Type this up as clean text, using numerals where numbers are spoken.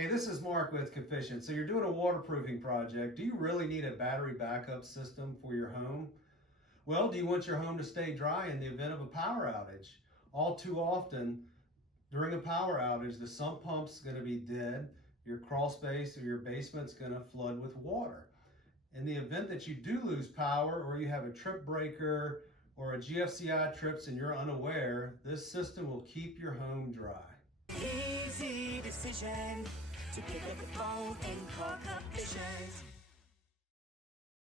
Hey, this is Mark with Coefficient. So you're doing a waterproofing project. Do you really need a battery backup system for your home? Well, do you want your home to stay dry in the event of a power outage? All too often, during a power outage, the sump pump's going to be dead. Your crawl space or your basement's going to flood with water. In the event that you do lose power or you have a trip breaker or a GFCI trips and you're unaware, this system will keep your home dry. Easy decision to pick up the phone and call Coefficient.